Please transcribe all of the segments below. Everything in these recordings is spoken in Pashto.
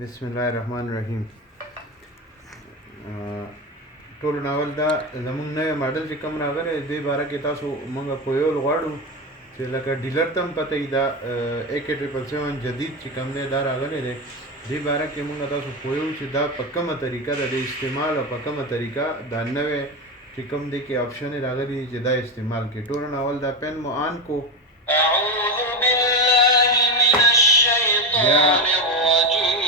بسم الله الرحمن الرحیم. ټول ناول دا زمونږ نوی ماډل چې کوم راغلی دې باره کې تاسو مونږ پوهیول غواړو چې لکه ډیلر ته هم پته وي دا AK-777 جدید چې کوم دی دا راغلی دی. دې باره کې مونږ تاسو پوهیو چې دا په کومه طریقه د دې استعمال او په کومه طریقه دا نوی چې کوم دی کې آپشن راغلی دی چې دا استعمال کړي. ټول ناول دا پین مو آن کو. اعوذ بالله من الشیطان الرجیم.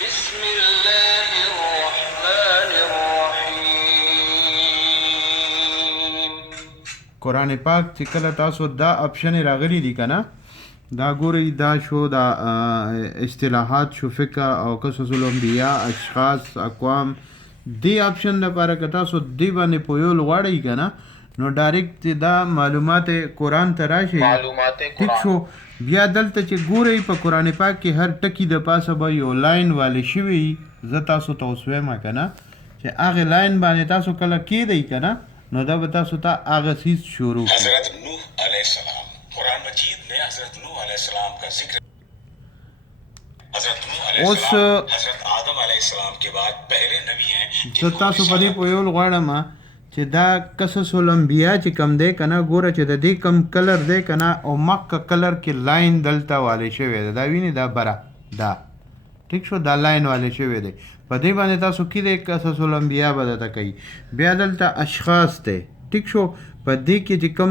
بسم الله الرحمن الرحیم. قرآن پاک چې کله تاسو دا آپشن راغلی دی کنه دا ګورئ دا شو دا اصطلاحات شو فقه او قصص الانبیاء اشخاص اقوام دی آپشن لپاره که تاسو دی باندې پویول غواړئ کنه نو ډایرکټ دا معلومات قرآن ته راشي. ټیک شو. بیا دلته چې ګورئ په قرآن پاک کې هر ټکي د پاسه به یو لاین والی شوي زه تاسو ته اوس وایم کنه چې هغې لاین باندې تاسو کله کیدئ کنه نو دا به تاسو ته هغه څیز شروع کړي. حضرت نوح علیہ السلام قرآن مجید میں حضرت نوح علیہ السلام کا ذکر. حضرت نوح علیہ السلام حضرت آدم علیہ السلام کے بعد پہلے نبی ہیں. زه تاسو په دې پوهیول غواړم چې دا قصص الانبیاء چې کم دی کنه ګوره چې د دې کم کلر دی کنه او مخکې کلر کې لاین دلته والی شوی دی دا ویني دا بره دا ټیک شو دا لاین والی شوی دی په دې باندې تاسو کیدئ قصص الانبیاء به درته کوي. بیا دلته اشخاص دی ټیک شو په دې کې چې کوم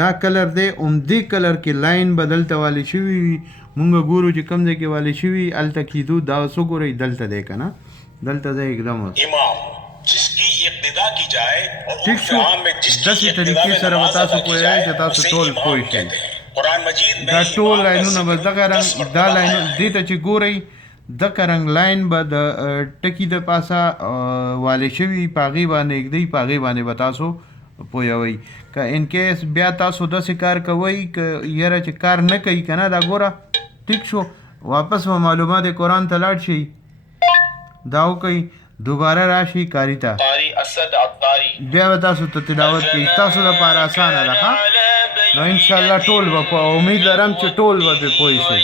دا کلر دی همدې کلر کې لاین به دلته والی شوي وي مونږ ګورو چې کوم ځای کې والی شوي هلته کیدو دا څه ګورئ دلته دی که نه دلته دی एकदम امام جس کی اقتدا کی جائے اور ٹھیک شو داسې طریقې سره به تاسو پوهیږئ چې تاسو ټول پوه شئ. قرآن مجید دا ټول لاینونه به دغه رنګ دا لاین دې ته چې ګورئ دغه رنګ لاین به د ټکي د پاسه والی شوي په هغې باندې ږدئ په هغې باندې به تاسو پوهوئ. که انکیس بیا تاسو داسې کار کوئ که یاره چې کار نه کوي که نه دا ګوره ټیک شو واپس به معلومات قرآن ته لاړ شئ دا وکئ دوباره راشي کاري ته بیا به تاسو ته تلاوت کوي تاسو لپاره اسانه ده ښه نو انشاءالله ټول به په امید لرم چې ټول به پرې پوه شئ.